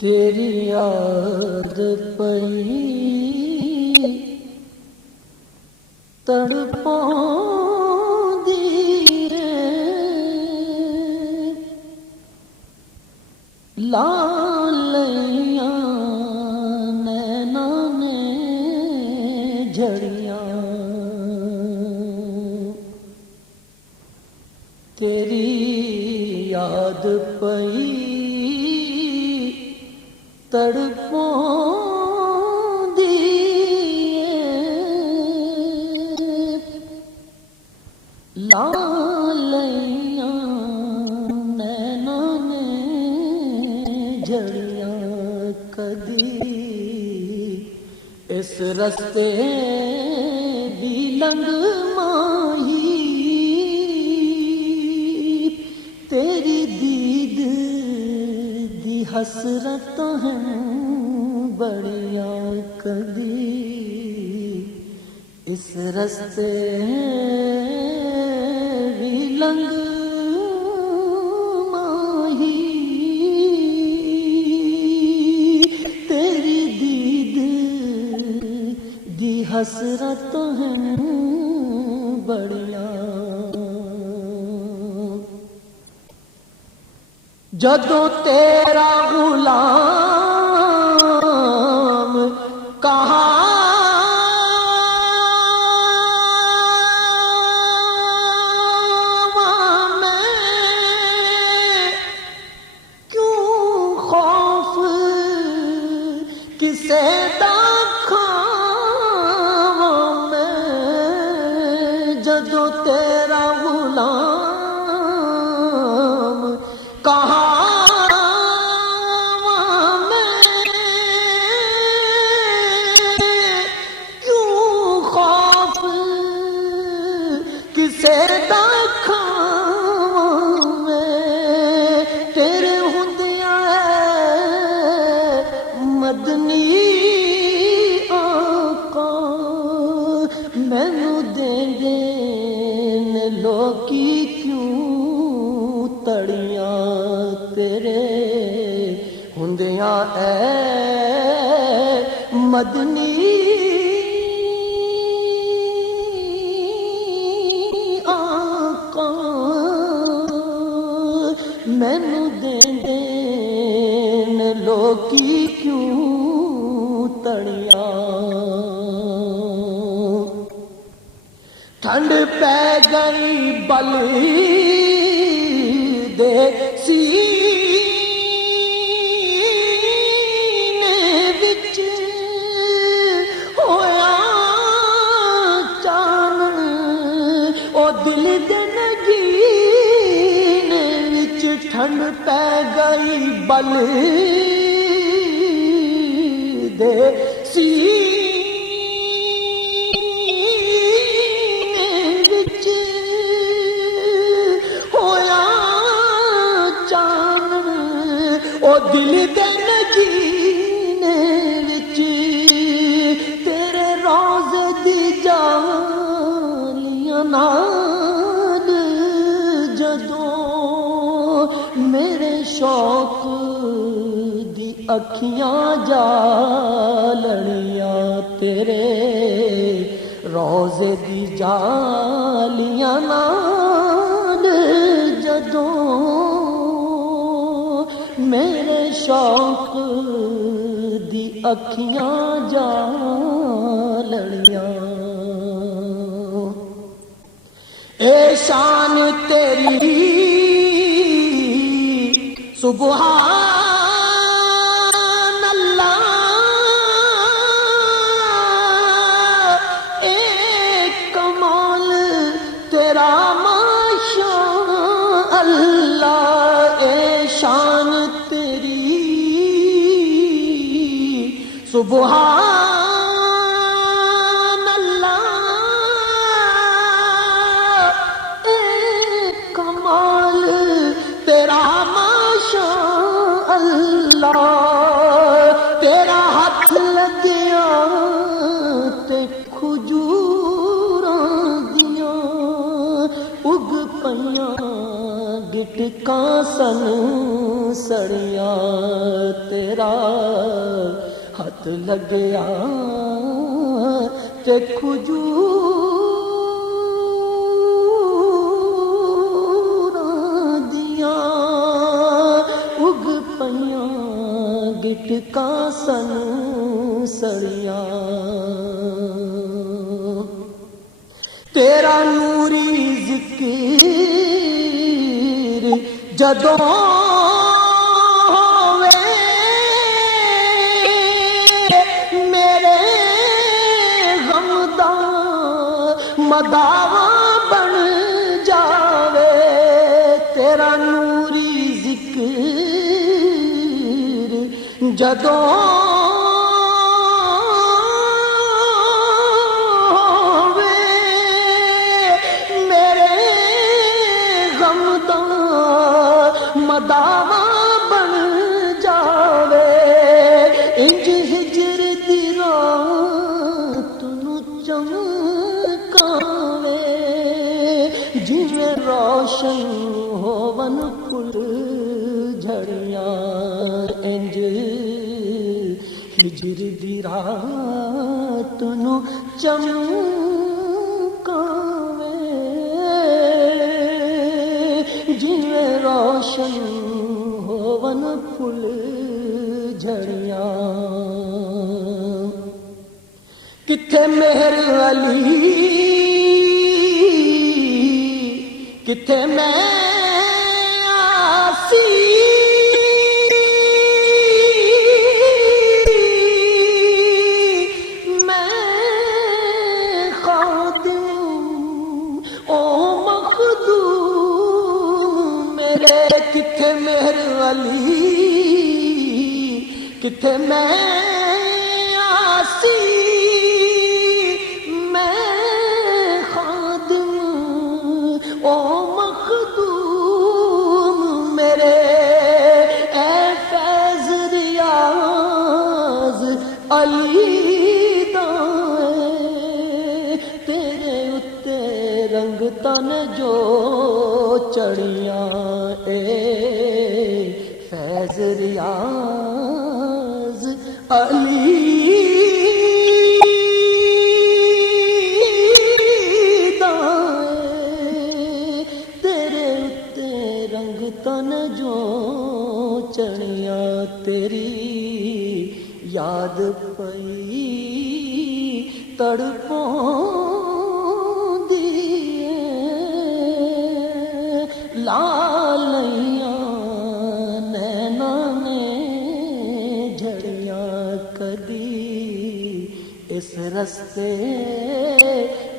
تیری یاد پئی تڑپاندی ہے لالیاں نینا نے جھڑیاں تیری یاد پئی تڑپاندی ہے لالیاں نینا نے جھڑیاں کدی اس رستے دی لنگ ماہی تیری دید دی حسرت ہیں بڑیاں کدی اس رستے بھی لنگ ماہی تیری دید دی حسرت ہیں بڑیاں جدوں تیرا غلام کہاں میں کیوں خوف کسے دکھاواں میں جدوں تیرا غلام کہاں کسے دکھاواں میں تیرے ہوندیاں مدنی آقا مینوں دیندے نے لوکی کیوں تڑیاں تیرے ہوندیاں مدنی مینوں دیندے نے لوکی کیوں تڑیاں ٹھنڈ پہ گئی بل دے سینے وچ ہویا چانن او دل دے ٹھنڈ پہ گئی بل دے سینے وچ ہویا چانن او دل دے نگینے وچ تیرے روزے دی جالیاں نال جدوں میرے شوق دی اکھیاں جالنیاں تیرے روزے دی جالیاں نال جدوں میرے شوق دی اکھیاں جالنیاں اے شان تیری سبحان اللہ ایک کمال تیرا ماشاء اللہ اے شان تیری سبحان اللہ ایک کمال تیرا اللہ تیرا ہاتھ لگیا تے کھجوراں دیاں اگ پیاں گٹ ਗਿਟਕਾਂ ਸਨ ਸੜੀਆਂ, ਤੇਰਾ ਹੱਥ ਲੱਗਿਆ ਤੇ ਖਜੂਰਾਂ ਦੀਆਂ ਉਗ ਪਈਆਂ ਗਿਟਕਾਂ ਸਨ ਸੜੀਆਂ। ਤੇਰਾ ਨੂਰੀ ਜ਼ਿਕਰ ਜਦੋਂ ਹੋਵੇ ਮੇਰੇ ਗਮ ਦਾ ਮਦਾਵਾ ਬਣ ਜਾਵੇ। ਤੇਰਾ ਨੂਰੀ ਜ਼ਿਕਰ ਜਦੋਂ ਮਦਾਵਾ ਬਣ ਜਾਵੇ। ਇੰਜ ਹਿਜਰ ਦੀ ਰਾਤ ਨੂੰ ਚਮਕਾਵੇ, ਜਿਵੇਂ ਰੋਸ਼ਨ ਹੋਵਨ ਫੁੱਲ ਝੜੀਆਂ। ਇੰਜ ਹਿਜਰ ਦੀ ਰਾਤ ਨੂੰ ਚਮਕਾਵੇ, ਜਿਵੇਂ ਰੋਸ਼ਨ ਹੋਵਨ ਫੁੱਲ ਝੜੀਆਂ। ਕਿੱਥੇ ਮਿਹਰ ਅਲੀ, ਕਿੱਥੇ ਮੈਂ ਆਸੀ, ਮੈਂ ਖਾਦਿਮ ਓ ਮਖਦੂਮ ਮੇਰੇ। ਕਿੱਥੇ ਮਿਹਰ ਅਲੀ, ਕਿੱਥੇ ਮੈਂ ਆਸੀ, ਮੈਂ ਖਾਦਿਮ ਓ ਮਖਦੂਮ ਮੇਰੇ। ਐ ਫੈਜ਼ ਰਿਆਜ਼ ਅਲੀ ਦਾ ਤੇਰੇ ਉੱਤੇ ਰੰਗ ਤਨ ਜੋ ਚੜੀਆਂ। ਏ ਫੈਜ਼ ਰਿਆਜ਼ ਅਲੀ ਦਾ ਤੇਰੇ ਉੱਤੇ ਰੰਗ ਤਨ ਜੋ ਚੜੀਆਂ। ਤੇਰੀ ਯਾਦ ਪਈ ਤੜਪਾਉਂਦੀ ਲਾਲੀਆਂ ਨੈਣਾਂ ਨੇ ਝੜੀਆਂ। ਕਦੀ ਇਸ ਰਸਤੇ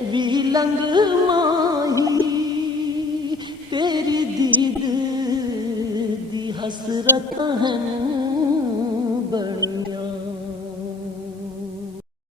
ਵੀ ਲੰਘ ਮਾਹੀ, ਤੇਰੀ ਦੀਦ ਦੀ ਹਸਰਤ ਹੈ ਬਣ